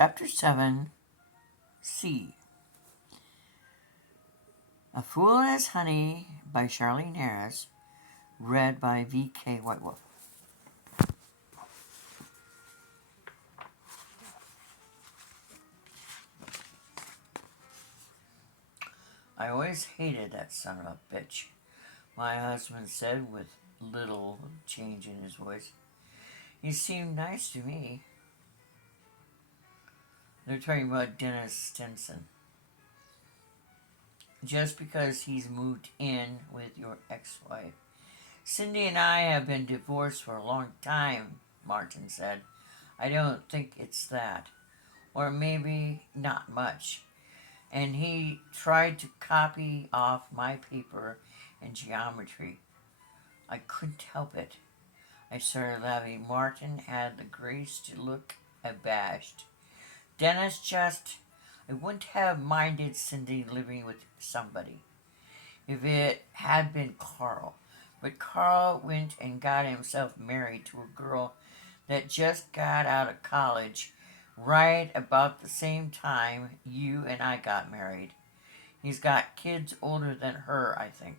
Chapter 7 C Afool as Honey by Charlene Harris, read by VK Whitewolf. I always hated that son of a bitch, my husband said with little change in his voice. He seemed nice to me. They're talking about Dennis Stinson. Just because he's moved in with your ex-wife. Cindy and I have been divorced for a long time, Martin said. I don't think it's that. Or maybe not much. And he tried to copy off my paper in geometry. I couldn't help it. I started laughing. Martin had the grace to look abashed. Dennis I wouldn't have minded Cindy living with somebody if it had been Carl. But Carl went and got himself married to a girl that just got out of college right about the same time you and I got married. He's got kids older than her, I think.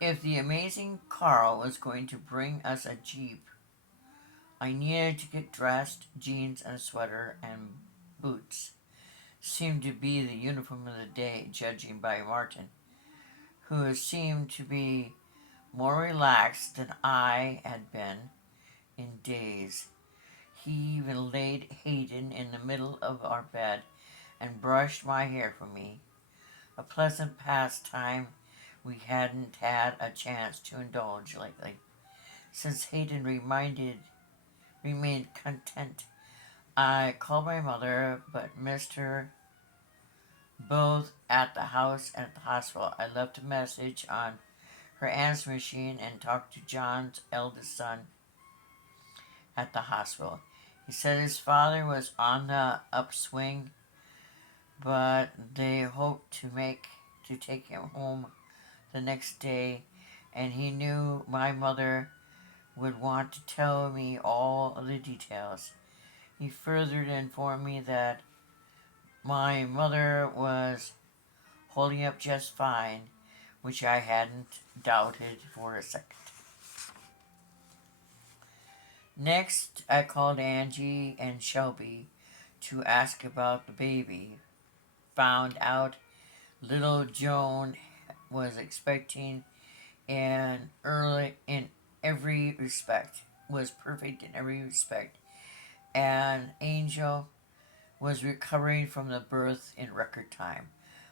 If the amazing Carl was going to bring us a Jeep, I needed to get dressed. Jeans and a sweater and boots seemed to be the uniform of the day, judging by Martin, who seemed to be more relaxed than I had been in days. He even laid Hayden in the middle of our bed and brushed my hair for me, a pleasant pastime we hadn't had a chance to indulge lately, since Hayden remained content. I called my mother, but missed her both at the house and at the hospital. I left a message on her answer machine and talked to John's eldest son at the hospital. He said his father was on the upswing, but they hoped to take him home the next day, and he knew my mother would want to tell me all of the details. He further informed me that my mother was holding up just fine, which I hadn't doubted for a second. Next, I called Angie and Shelby to ask about the baby. Found out little Joan was expecting in every respect, was perfect in every respect, and Angel was recovering from the birth in record time.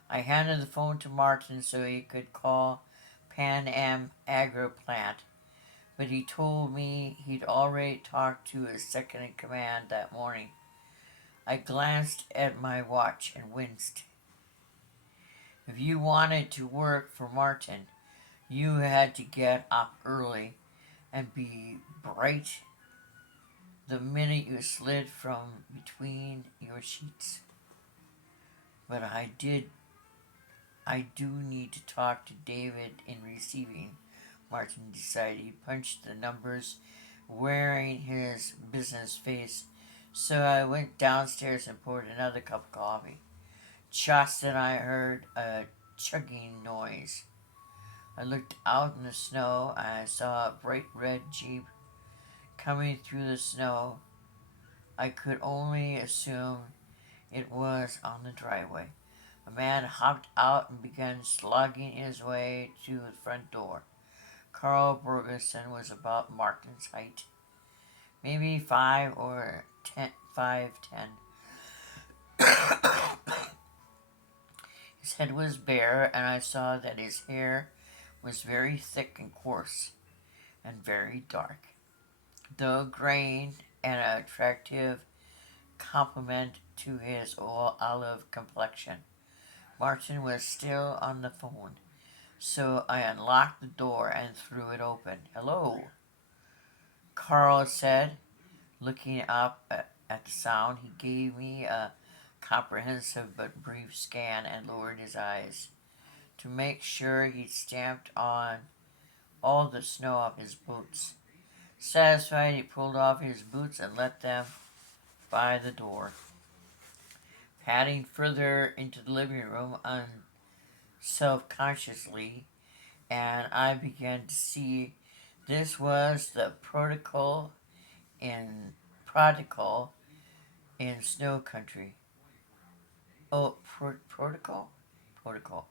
I handed the phone to Martin so he could call Pan Am Agro Plant, but he told me he'd already talked to his second in command that morning. I glanced at my watch and winced. If you wanted to work for Martin, you had to get up early and be bright the minute you slid from between your sheets. But I do need to talk to David in receiving, Martin decided. He punched the numbers, wearing his business face, so I went downstairs and poured another cup of coffee. Just then I heard a chugging noise. I looked out in the snow and I saw a bright red Jeep coming through the snow. I could only assume it was on the driveway. A man hopped out and began slogging his way to the front door. Carl Bergeson was about Martin's height, maybe 5'10". His head was bare, and I saw that his hair was very thick and coarse, and very dark, though graying, an attractive complement to his olive complexion. Martin was still on the phone, so I unlocked the door and threw it open. "Hello," Carl said, looking up at the sound. He gave me a comprehensive but brief scan and lowered his eyes to make sure he'd stamped on all the snow off his boots. Satisfied, he pulled off his boots and let them by the door. Padding further into the living room self-consciously, and I began to see this was the in prodigal in snow country. Oh, protocol? Protocol.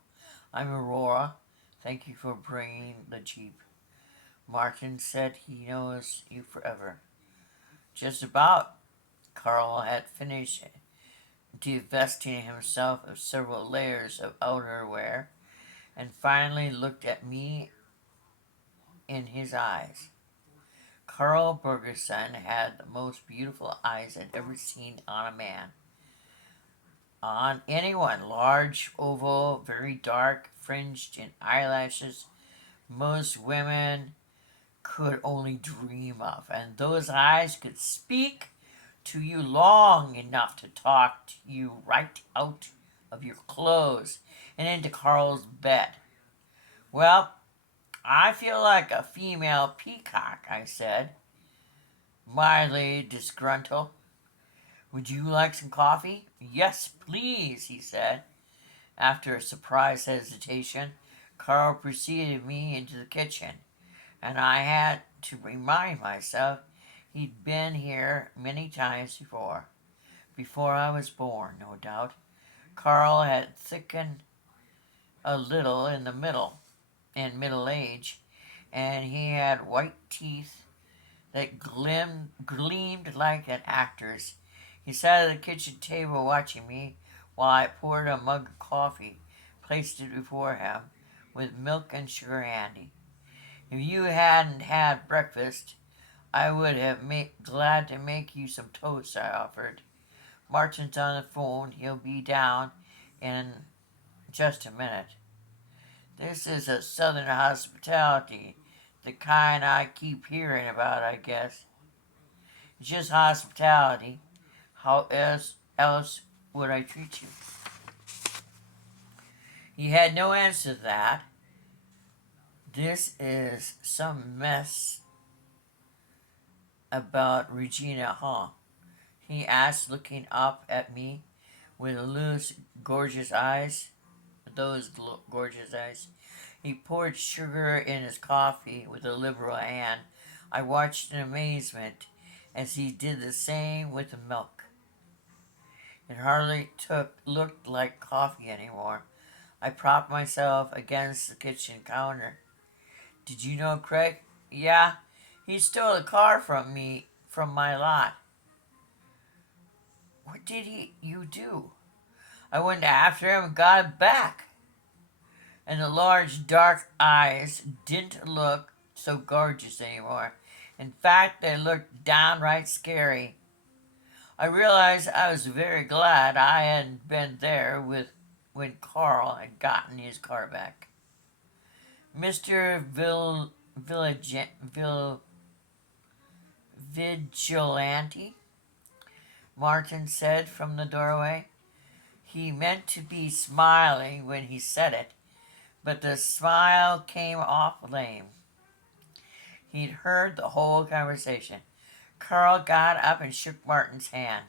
I'm Aurora. Thank you for bringing the jeep. Martin said he knows you forever. Just about. Carl had finished divesting himself of several layers of outerwear and finally looked at me in his eyes. Carl Bergerson had the most beautiful eyes I'd ever seen on a man. On anyone, large, oval, very dark, fringed in eyelashes most women could only dream of. And those eyes could speak to you long enough to talk to you right out of your clothes and into Carl's bed. Well, I feel like a female peacock, I said, mildly disgruntled. Would you like some coffee? Yes, please, he said. After a surprised hesitation, Carl preceded me into the kitchen, and I had to remind myself he'd been here many times before I was born, no doubt. Carl had thickened a little in middle age, and he had white teeth that gleamed like an actor's. He sat at the kitchen table watching me while I poured a mug of coffee, placed it before him, with milk and sugar handy. If you hadn't had breakfast, I would have glad to make you some toast, I offered. Martin's on the phone. He'll be down in just a minute. This is a southern hospitality, the kind I keep hearing about, I guess. It's just hospitality. How else would I treat you? He had no answer to that. This is some mess about Regina, huh? He asked, looking up at me with those gorgeous eyes. He poured sugar in his coffee with a liberal hand. I watched in amazement as he did the same with the milk. It hardly looked like coffee anymore. I propped myself against the kitchen counter. Did you know Craig? Yeah, he stole a car from my lot. What did you do? I went after him and got it back. And the large dark eyes didn't look so gorgeous anymore. In fact, they looked downright scary. I realized I was very glad I hadn't been there when Carl had gotten his car back. Mr. Vigilante, Martin said from the doorway. He meant to be smiling when he said it, but the smile came off lame. He'd heard the whole conversation. Carl got up and shook Martin's hand,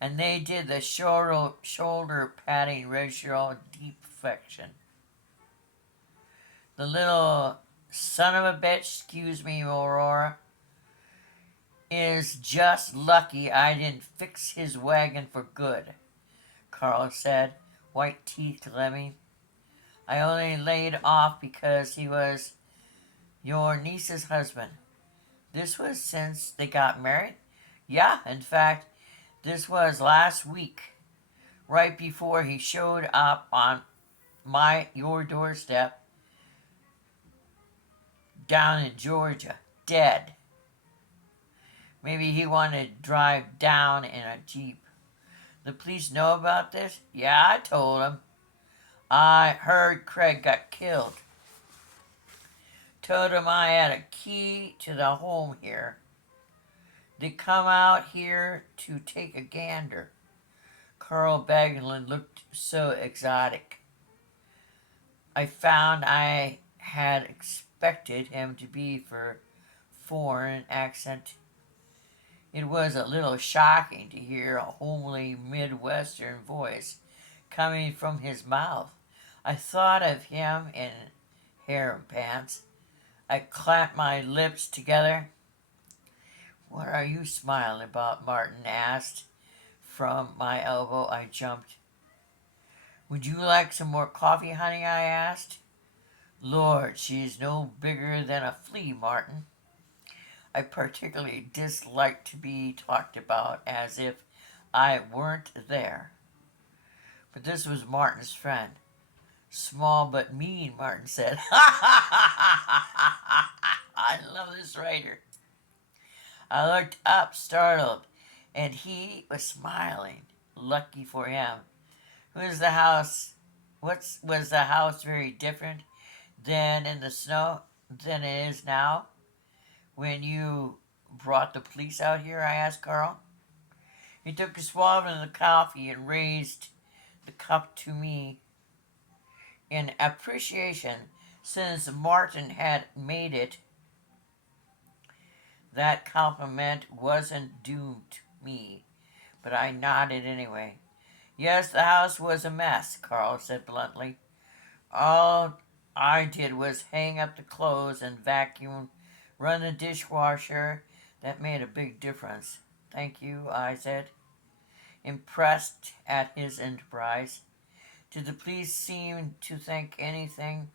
and they did the shoulder patting racial deep affection. The little son of a bitch, excuse me, Aurora, is just lucky I didn't fix his wagon for good, Carl said, white teeth gleaming. I only laid off because he was your niece's husband. This was since they got married? Yeah, in fact, this was last week, right before he showed up on your doorstep down in Georgia, dead. Maybe he wanted to drive down in a jeep. The police know about this? Yeah, I told him. I heard Craig got killed. Told him I had a key to the home here. They come out here to take a gander. Carl Bagland looked so exotic. I found I had expected him to be for foreign accent. It was a little shocking to hear a homely Midwestern voice coming from his mouth. I thought of him in harem pants. I clamped my lips together. "What are you smiling about?" Martin asked. From my elbow, I jumped. "Would you like some more coffee, honey?" I asked. "Lord, she's no bigger than a flea, Martin." I particularly disliked to be talked about as if I weren't there. But this was Martin's friend. "Small but mean," Martin said. I love this writer. I looked up, startled, and he was smiling. Lucky for him. Was the house was the house very different than in the snow than it is now? When you brought the police out here?" I asked Carl. He took a swallow of the coffee and raised the cup to me in appreciation. Since Martin had made it, that compliment wasn't due to me, but I nodded anyway. "Yes, the house was a mess," Carl said bluntly. "All I did was hang up the clothes and vacuum, run the dishwasher. That made a big difference." "Thank you," I said, impressed at his enterprise. Did the police seem to think anything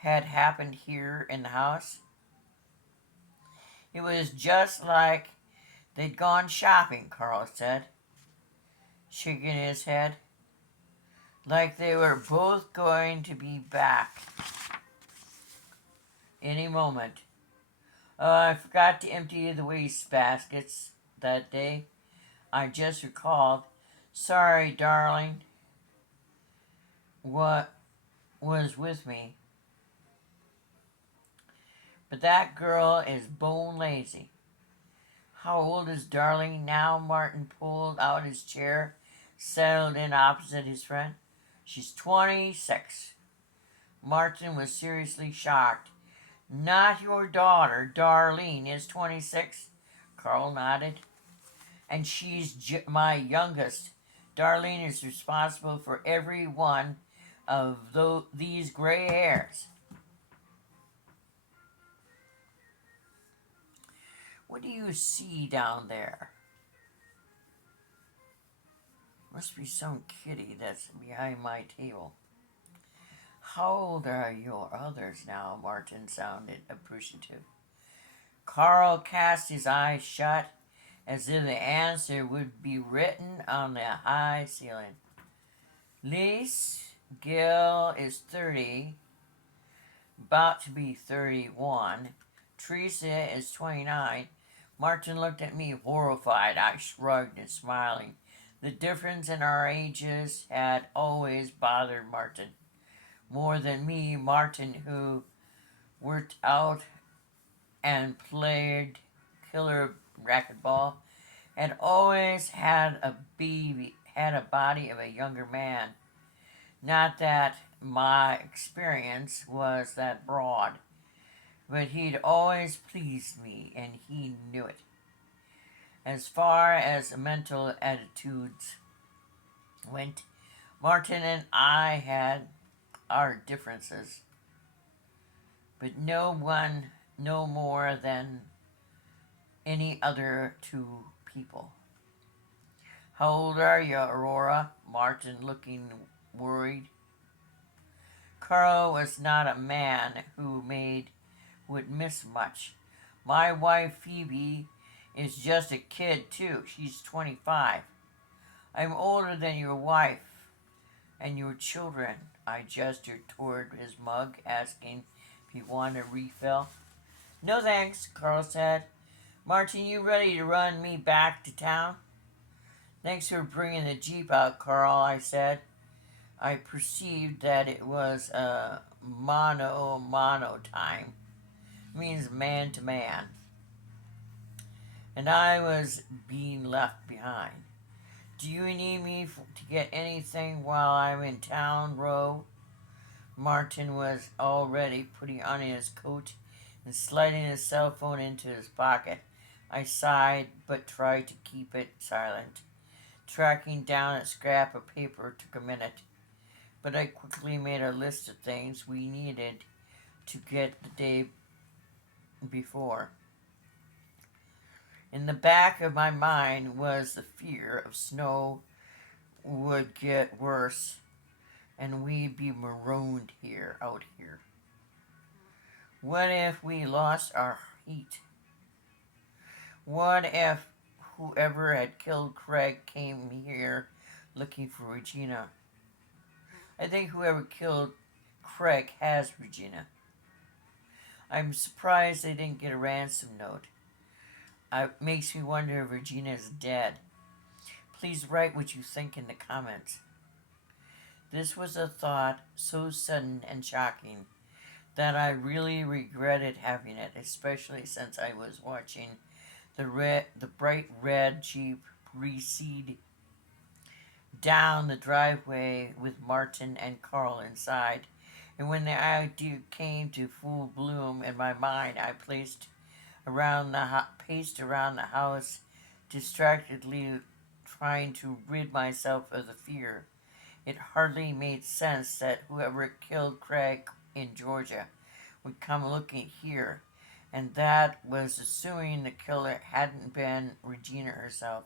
had happened here in the house? "It was just like they'd gone shopping," Carl said, shaking his head. "Like they were both going to be back any moment. Oh, I forgot to empty the waste baskets that day. I just recalled. Sorry, darling. What was with me? But that girl is bone lazy." "How old is darling now?" Martin pulled out his chair, settled in opposite his friend. "She's 26. Martin was seriously shocked. "Not your daughter, Darlene, is 26? Carl nodded. "And she's my youngest. Darlene is responsible for every one of these gray hairs." "What do you see down there?" "Must be some kitty that's behind my table." "How old are your others now?" Martin sounded appreciative. Carl cast his eyes shut, as if the answer would be written on the high ceiling. "Lise Gil is 30, about to be 31. Teresa is 29. Martin looked at me horrified. I shrugged and smiling. The difference in our ages had always bothered Martin. More than me, Martin, who worked out and played killer racquetball, had always had a body of a younger man. Not that my experience was that broad, but he'd always pleased me, and he knew it. As far as mental attitudes went, Martin and I had our differences, but no more than any other two people. "How old are you, Aurora?" Martin looking worried. Carl was not a man who would miss much. "My wife Phoebe is just a kid too. She's 25. I'm older than your wife and your children." I gestured toward his mug, asking if he wanted a refill. "No thanks," Carl said. "Martin, you ready to run me back to town?" "Thanks for bringing the Jeep out, Carl," I said. I perceived that it was a mano time. It means man to man. And I was being left behind. "Do you need me to get anything while I'm in town, Ro?" Martin was already putting on his coat and sliding his cell phone into his pocket. I sighed, but tried to keep it silent. Tracking down a scrap of paper took a minute, but I quickly made a list of things we needed to get the day before. In the back of my mind was the fear of snow would get worse and we'd be marooned out here. What if we lost our heat? What if whoever had killed Craig came here looking for Regina? I think whoever killed Craig has Regina. I'm surprised they didn't get a ransom note. It makes me wonder if Regina is dead. Please write what you think in the comments. This was a thought so sudden and shocking that I really regretted having it, especially since I was watching the bright red Jeep recede down the driveway with Martin and Carl inside. And when the idea came to full bloom in my mind, I paced around the house, distractedly trying to rid myself of the fear. It hardly made sense that whoever killed Craig in Georgia would come looking here, and that was assuming the killer hadn't been Regina herself.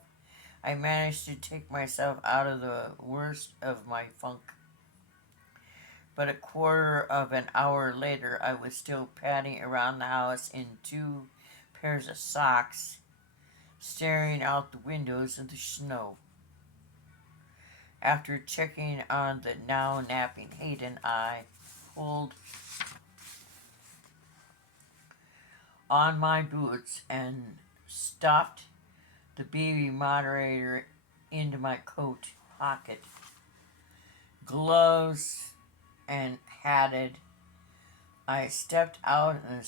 I managed to take myself out of the worst of my funk. But a quarter of an hour later, I was still padding around the house in two pairs of socks, staring out the windows at the snow. After checking on the now napping Hayden, I pulled on my boots and stuffed the baby moderator into my coat pocket. Gloves and hatted, I stepped out in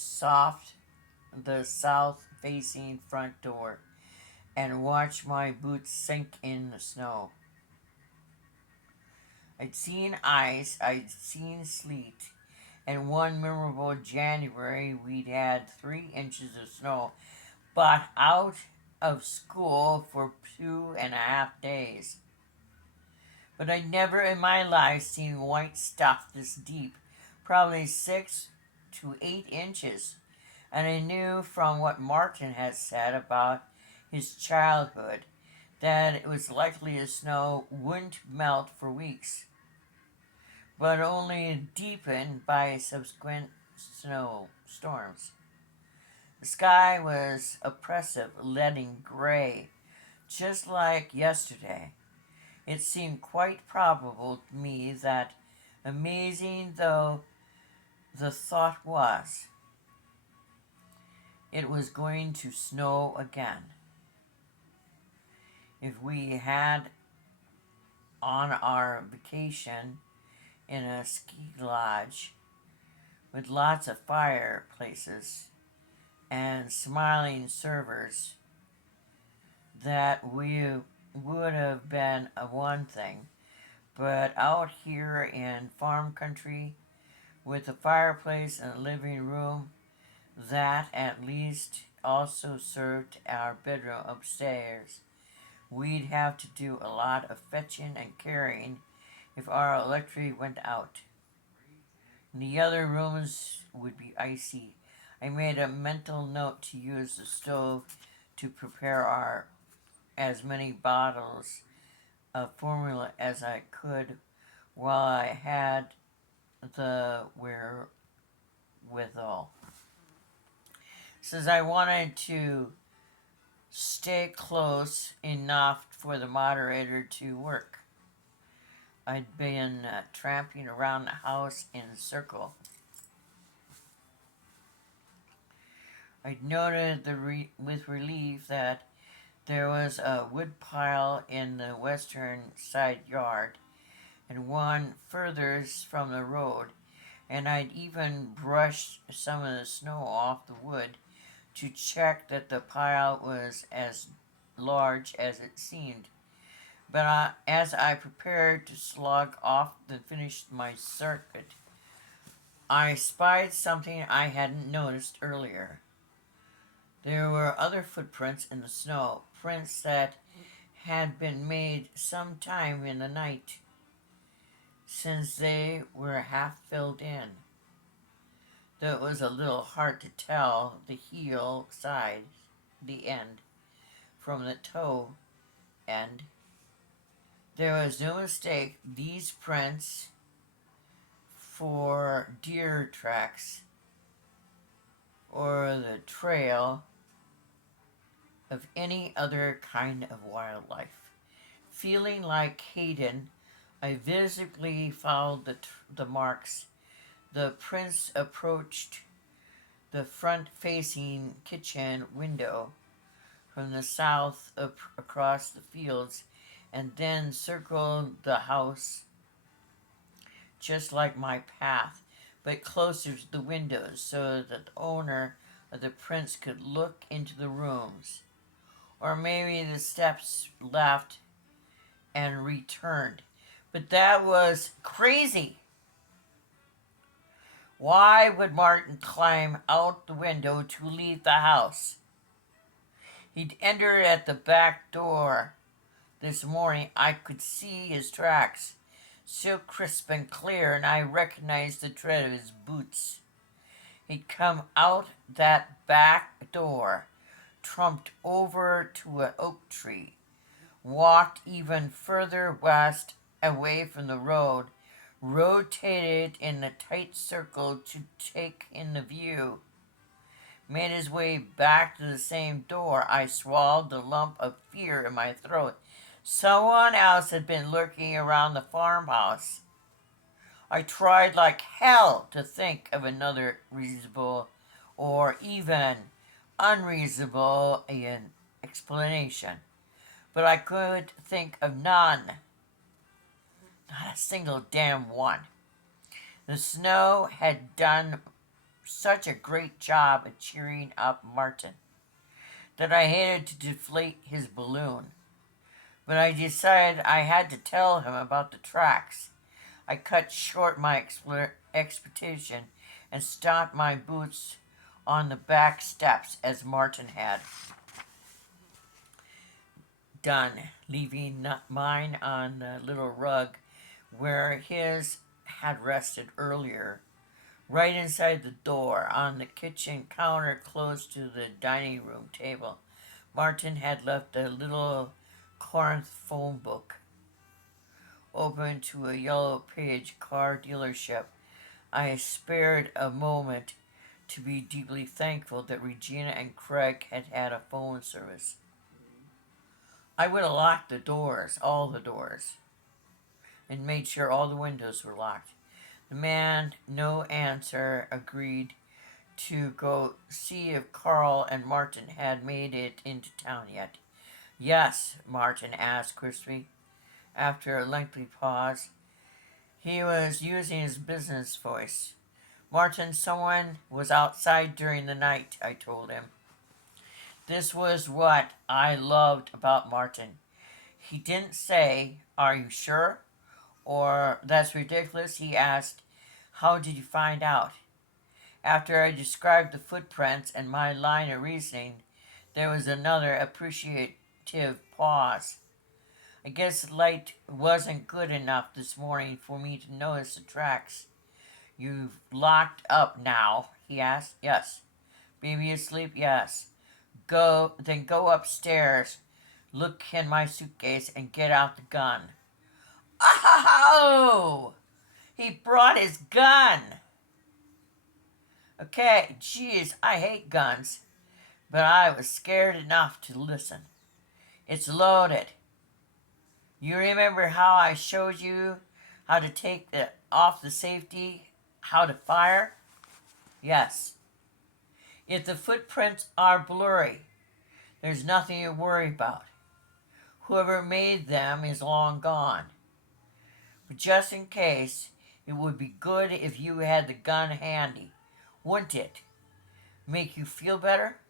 the south-facing front door and watched my boots sink in the snow. I'd seen ice, I'd seen sleet, and one memorable January we'd had 3 inches of snow, but out of school for 2.5 days. But I'd never in my life seen white stuff this deep, probably 6 to 8 inches. And I knew from what Martin had said about his childhood that it was likely the snow wouldn't melt for weeks, but only deepen by subsequent snowstorms. The sky was oppressive, leaden gray, just like yesterday. It seemed quite probable to me that, amazing though the thought was, it was going to snow again. If we had on our vacation in a ski lodge with lots of fireplaces and smiling servers, that we would have been a one thing. But out here in farm country, with a fireplace and a living room that at least also served our bedroom upstairs, we'd have to do a lot of fetching and carrying if our electric went out. And the other rooms would be icy. I made a mental note to use the stove to prepare as many bottles of formula as I could while I had the wherewithal. Since I wanted to stay close enough for the moderator to work, I'd been tramping around the house in a circle. I'd noted with relief that there was a wood pile in the western side yard and one further from the road, and I'd even brushed some of the snow off the wood to check that the pile was as large as it seemed. But as I prepared to slog off and finish my circuit, I spied something I hadn't noticed earlier. There were other footprints in the snow, prints that had been made some time in the night, since they were half filled in. Though it was a little hard to tell the heel side, the end, from the toe end. There was no mistake, these prints for deer tracks or the trail of any other kind of wildlife. Feeling like Hayden, I visibly followed the marks. The prince approached the front-facing kitchen window from the south across the fields and then circled the house just like my path, but closer to the windows so that the owner of the prince could look into the rooms. Or maybe the steps left and returned. But that was crazy. Why would Martin climb out the window to leave the house? He'd entered at the back door this morning. I could see his tracks, so crisp and clear, and I recognized the tread of his boots. He'd come out that back door, trumped over to an oak tree, walked even further west away from the road, rotated in a tight circle to take in the view, made his way back to the same door. I swallowed the lump of fear in my throat. Someone else had been lurking around the farmhouse. I tried like hell to think of another reasonable or even unreasonable explanation, but I could think of none. Not a single damn one. The snow had done such a great job at cheering up Martin that I hated to deflate his balloon. But I decided I had to tell him about the tracks. I cut short my expectation and stomped my boots on the back steps as Martin had done, leaving mine on the little rug where his had rested earlier, right inside the door on the kitchen counter close to the dining room table. Martin had left a little Corinth phone book open to a yellow page car dealership. I spared a moment to be deeply thankful that Regina and Craig had a phone service. I would have locked the doors, all the doors, and made sure all the windows were locked. The man, no answer, agreed to go see if Carl and Martin had made it into town yet. Yes, Martin asked crisply, after a lengthy pause. He was using his business voice. Martin, someone was outside during the night, I told him. This was what I loved about Martin. He didn't say, "Are you sure?" or "That's ridiculous." He asked, "How did you find out?" After I described the footprints and my line of reasoning, there was another appreciative pause. I guess the light wasn't good enough this morning for me to notice the tracks. "You've locked up now?" he asked. "Yes." "Baby asleep?" "Yes." Then go upstairs, look in my suitcase, and get out the gun." Oh! He brought his gun! Okay, geez, I hate guns, but I was scared enough to listen. "It's loaded. You remember how I showed you how to take off the safety, how to fire?" "Yes." "If the footprints are blurry, there's nothing to worry about. Whoever made them is long gone. But just in case, it would be good if you had the gun handy. Wouldn't it? Make you feel better?"